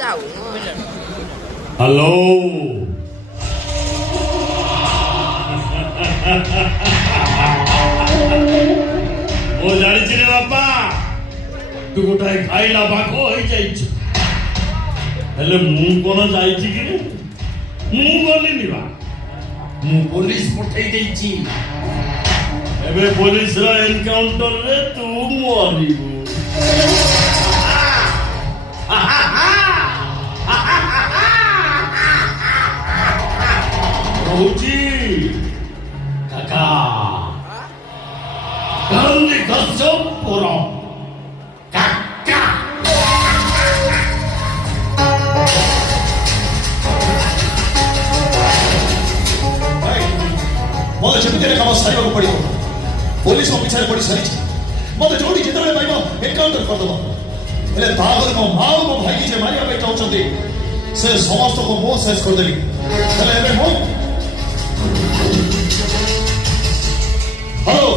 Hello ମୁଁ ଜାଣିଛି ରେ ବାପା ତୁ ଗୋଟାଏ ଖାଇଲା ବାଘ ହେଇଯାଇଛି ହେଲେ ମୁଁ କଣ ଯାଇଛି କି ମୁଁ ଗଲିନି ବା ମୁଁ ପୋଲିସ ପଠେଇ ଦେଇଛି ଏବେ ପୋଲିସର ଏନକାଉଣ୍ଟରରେ ତୁ ମରିବୁ ରହୁଛି କାକା Grande canção por Caca. ମୋତେ ଯେମିତି କାମ ସାରିବାକୁ ପଡ଼ିବ ପୋଲିସ ପିଛାରେ ପଡ଼ି ସାରିଛି ମୋତେ ଯୋଉଠି ଯେତେବେଳେ ପାଇବ ଏନକାଉଣ୍ଟର କରିଦେବ ହେଲେ ତାପରେ ମୋ ମା ଓ ମୋ ଭାଇକି ଯେ ମାରିବା ପାଇଁ ଚାହୁଁଛନ୍ତି ସେ ସମସ୍ତଙ୍କୁ ମୁଁ ଶେଷ କରିଦେବି ହେଲେ ଏବେ ମୁଁ ହ୍ୟାଲୋ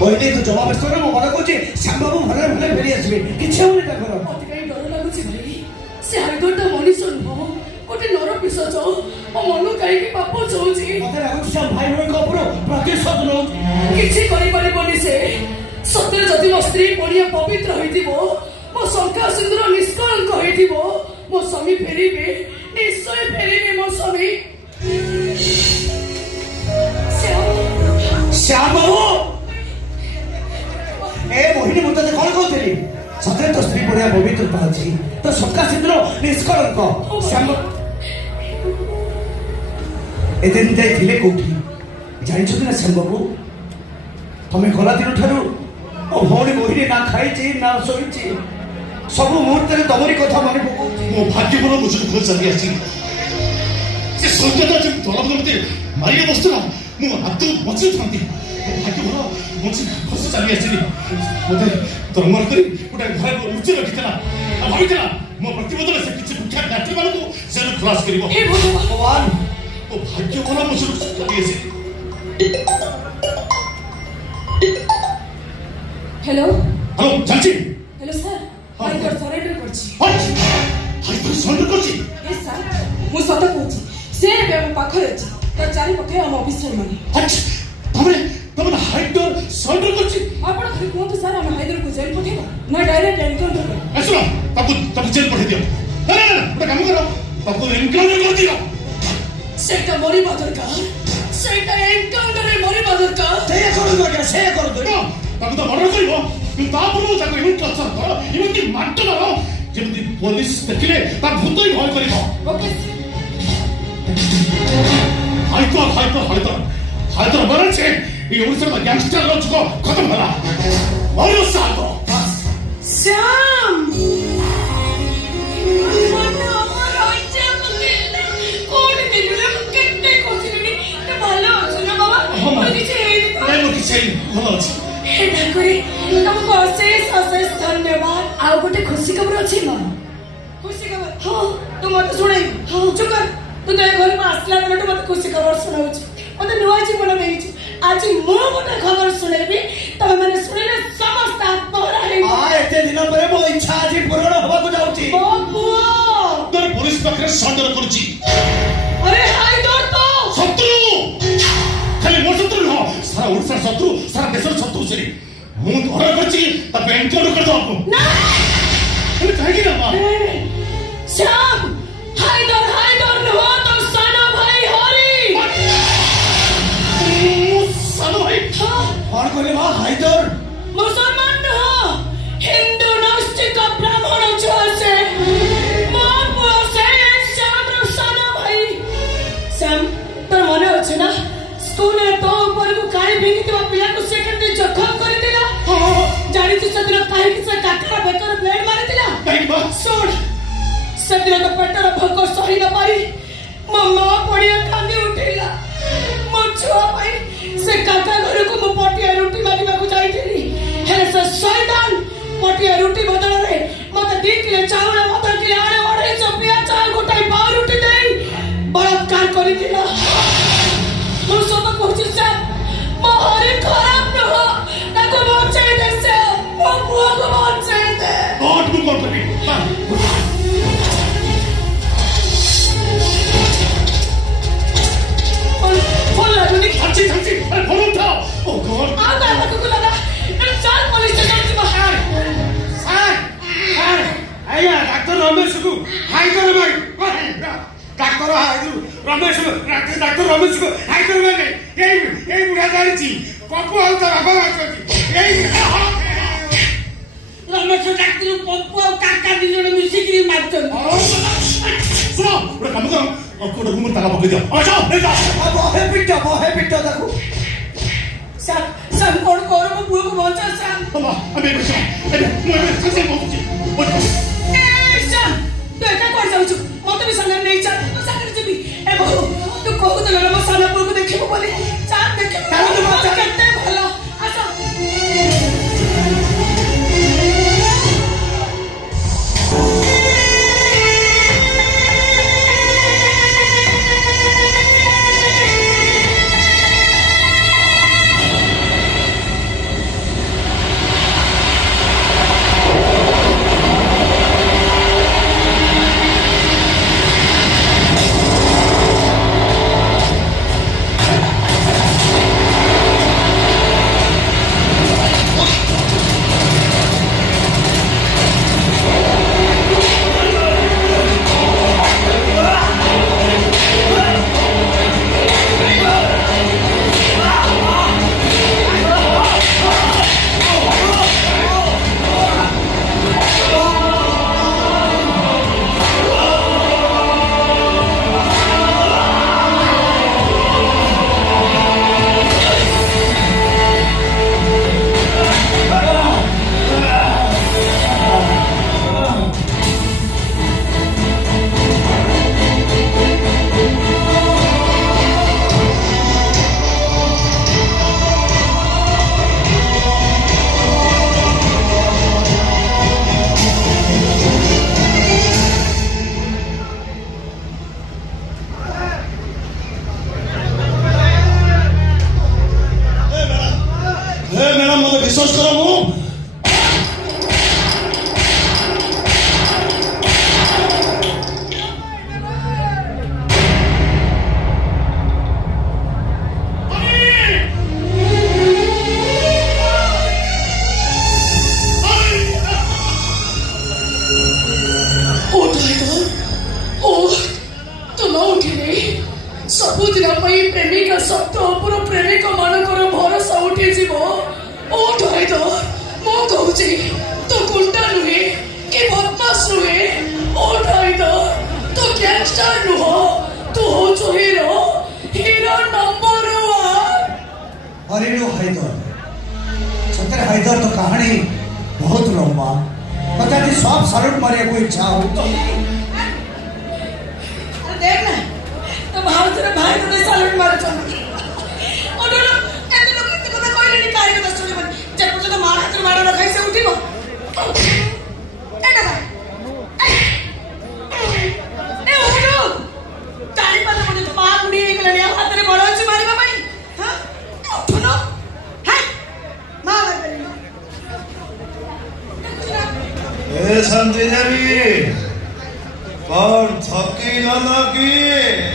କହିଲି ତୁ ଜମା ବ୍ୟସ୍ତ ନା ମୁଁ ମନେ କହୁଛି ଶ୍ୟାମ ବାବୁ ଭଲରେ ଭଲରେ ଫେରି ଆସିବେ କିଛି ହଉନି ତାଙ୍କର ମତେ କାହିଁ ଡର ଲାଗୁଛି ଭାଇ ସେ ଆଇଦରଟା ମଣିଷ ନୁହଁ ଗୋଟେ ନର ପିଶାଚ ମୋ ମନ କାହିଁକି ପାପ ଚାହୁଁଛି ମତେ ଲାଗୁଛି ଶ୍ୟାମ ଭାଇ ଭଉଣୀଙ୍କ ଉପରୁ ପ୍ରତିଶୋଧ ନଉଛି କିଛି କରିପାରିବନି ସେ ସତରେ ଯଦି ମୋ ସ୍ତ୍ରୀ ପଡ଼ିଆ ପବିତ୍ର ହୋଇଥିବ ମୋ ଶଙ୍ଖା ସିନ୍ଦୁର ନିଷ୍କଳଙ୍କ ହୋଇଥିବ ମୋ ସ୍ୱାମୀ ଫେରିବେ ନିଶ୍ଚୟ ଫେରିବେ ମୋ ସ୍ୱାମୀ ଶ୍ୟାମ ବାବୁ ଏ ମୋହିନୀ ମୁଁ ତତେ କଣ କହୁଥିଲି ସତରେ ତୋ ସ୍ତ୍ରୀ ପଡ଼ିଆ ପବିତ୍ରତା ଅଛି ତୋ ଶଙ୍ଖା ସିନ୍ଦୁର ନିଷ୍କଳଙ୍କ ଶ୍ୟାମ ଏତେ ଦିନ ଯାଇ ଥିଲେ କୋଉଠି ଜାଣିଛନ୍ତି ନା ଶ୍ୟାମ ବାବୁ ତମେ ଗଲା ଦିନ ଠାରୁ ମୋ ଭଉଣୀ ମୋହିନୀ ନା ଖାଇଛି ନା ଶୋଇଛି ସବୁ ମୁହୂର୍ତ୍ତରେ ତମରି କଥା ମନେ ପକାଉଛି ମୋ ଭାଗ୍ୟ ଭଲ ମୋ ଯୋଉ ଖୋଜ ଚାଲି ଆସିଛି ସେ ସୌନ୍ଦର୍ଯ୍ୟ ଯୋଉ ତଳବ ମତେ ମାରିବା ବସ୍ତୁରା ମୁଁ ହାତ ବଞ୍ଚେଇଥାନ୍ତି ଭାଗ୍ୟ ଭଲ ବଞ୍ଚି ଖୋଜ ଚାଲି ଆସିଲି ମତେ ତରମର କରି ଗୋଟେ ଘରେ ଲୁଚି ରଖିଥିଲା ଆଉ ଭାବିଥିଲା ମୋ ପ୍ରତିବଦଳରେ ସେ କିଛି ମୁଖ୍ୟ ଯାତ୍ରୀମାନଙ୍କୁ ସେ ଖଲାସ କରିବ ହେ ଭଗବାନ ମୋ ଭାଗ୍ୟ ଭଲ ମୋ ଯୋଉ ଚାଲି ଆସିଲି ହ୍ୟାଲୋ ହ୍ୟାଲୋ ଜାଣିଛି ହ୍ୟାଲୋ ସାର୍ ହାଇକୋର୍ଟ ସରେଣ୍ଡର କରିଛି ହାଇକୋର୍ଟ ସରେଣ୍ଡର କରିଛି ୟେସ୍ ସାର୍ ମୁଁ ସତ କହୁଛି ସେ ଏବେ ଆମ ପାଖରେ ଅଛି ତା ଚାରିପକ୍ଷେ ଆମ ଅଫିସର ମାନେ ତମେ ହାଇକୋର୍ଟ ସରେଣ୍ଡର କରିଛି ଆପଣ ଖାଲି କୁହନ୍ତୁ ସାର୍ ଆମେ ହାଇଦରକୁ ଜେଲ୍ ପଠେଇବା ନା ଡାଇରେକ୍ଟ ଏନକାଉଣ୍ଟର କରିବା ଶୁଣ ତାକୁ ଜେଲ୍ ପଠେଇ ଦିଅ ଗୋଟେ କାମ କର ତାକୁ ଏନକାଉଣ୍ଟର କରିଦିଅ ସେଇଟା ମରିବା ଦରକାର ସେଇଟା ଏନକାଉଣ୍ଟରରେ ମରିବା ଦରକାର ସେଇଆ କରନ୍ତୁ ଆଜ୍ଞା ସେଇଆ କରନ୍ତୁ ତାକୁ ତ ମର୍ଡର କରିବ କିନ୍ତୁ ତାପରେ ତାକୁ ଏମିତି ଟର୍ଚର କର ଏମିତି ମାଟ ମାର ଯେମିତି ପୋଲିସ ଦେଖିଲେ ତା ଭୂତ ହିଁ ଭୟ କରିବ ଓକେ ହାଇଦର ବରଛେ এই ওড়িশার গ্যাংস্টার যুগ খতম হলা মরো সাগো শ্যাম ଅଛି। हे ठाकुरी तुमको अशेष अशेष धन्यवाद। आउ गोटे खुशी खबर अच्छी माँ। खुशी खबर हाँ तू मत शुणाई हाँ चुप कर तू तो घर में आसला बेले मत खुशी खबर शुणाऊ मत नुआ जीवन देइछु आज मो गोटे खबर शुणेबी तमे माने शुणिले समस्त आत्महरा हे एते दिन परे मो इच्छा आज पूर्ण होबा को जाउची। बाबुआ ତୋର ପୋଲିସ ପାଖରେ ସନ୍ଦେହ କରୁଛି। अरे हाय डर तो ଶତ୍ରୁ ଖାଲି ମୋ ଶତ୍ରୁ ନୁହଁ ସାରା ଓଡ଼ିଶାର ଶତ୍ରୁ ସାରା ଦେଶର ଶତ୍ରୁ ସେ ମୁଁ ଅର୍ଡର କରିଛି ତାକୁ ଏନକାଉଣ୍ଟର କରିଦେବାକୁ। ना ହେଲେ କାହିଁକି ନା ମା श्याम हाय डर नुआ तुम साना भाई हरी ମୁଁ ସାନ ଭାଇ हाँ कौन कहले बा हाइदर मुसलमान नुआ हिंदू नास्तिक ब्राह्मण जो से बाबुआ से श्याम रो साना भाई श्याम तोर मने अछि ना स्कूल रे तो ऊपर को काई भिंगितवा पिला को सेकंड जखम कर दिला जानी तू सदिन काई कि से काकरा बेकर ब्लेड मारि दिला କାହିଁକି ମା सुन सदिन तो पेटर भोक सही न पारी मम्मा पड़िया कांदी उठिला मो छुआ भाई से काका घर को मो पटिया रोटी मारिबा को जाईथिली हेले से शैतान पटिया रोटी बदल रे मते 2 किलो चावल मत किलो आड़े ओड़े चपिया चाल गोटाई पाव रोटी देई बलात्कार करी दिला मो सब कहछि से मो हरे खराब न हो ताको बचाई दे से मो बुआ को बचाई दे God ମୁଁ କଣ କରିବି ମା फोन लागुनी ଥାଞ୍ଚି ଥାଞ୍ଚି ଆରେ ଫୋନ ଉଠାଅ ଓ ଗଡ୍ आ गया तक को लगा मैं चाल पुलिस स्टेशन से बाहर सर सर आया डॉक्टर रमेश को हाइदर भाई डॉक्टर हाइदर रमेश डॉक्टर रमेश को हाइदर भाई এই বুড়া জানিছি পপু আর তার বাবা আছে এই रमेश डाक्टर पप्पू और काका दी जने मिसिकी मारतन ଶୁଣ ଗୋଟେ କାମ କର ଗୋଟେ ରୁମରେ ତାଲା ପକେଇ ଦିଅ ଆ ଯାଅ ନେଇ ଯାଅ ବହେ ପିଟା ତାକୁ सर सर कोन कोन को बुआ को बचा सर ବାବା ଆମେ ଏବେ ଶୁଣ ଏବେ ମୁଁ ଏବେ ସାଙ୍ଗେ ପହଞ୍ଚୁଛି ए सर तू एका कोन जाउछु मते भी संग नहीं चल तो सागर जीबी ए बहु तू कहू तो लगा सालापुर को देखिबो बोली चार देखिबो चाल तो बात करते भलो अच्छा ମ୍ୟାଡାମ ମତେ ବିଶ୍ୱାସ କର ମୁଁ ସବୁଦିନ ପାଇଁ ପ୍ରେମିକା ସତ୍ୟ ଉପର ପ୍ରେମିକ ମାନଙ୍କର ଭରସା ଉଠିଯିବ ଉଠାଇ ଦ ମୁଁ କହୁଛି ତୁ ଗୁଣ୍ଡା ନୁହେଁ କି ବଦମାସ ନୁହେଁ ଉଠାଇ ଦ ତୁ ଗ୍ୟାଙ୍ଗଷ୍ଟର ନୁହଁ ତୁ ହଉଛୁ ହିରୋ ହିରୋ ନମ୍ବର 1 अरे लो हैदर सतर हैदर तो कहानी बहुत लंबा पता नहीं सब सलूट मारे को इच्छा हो तो देख ना तो भारत रे भाई ने सलूट मारे चल और एते लोग एते কথা কইলেনি কারে কথা শুনে समझे जाबी कौन थकी गल कि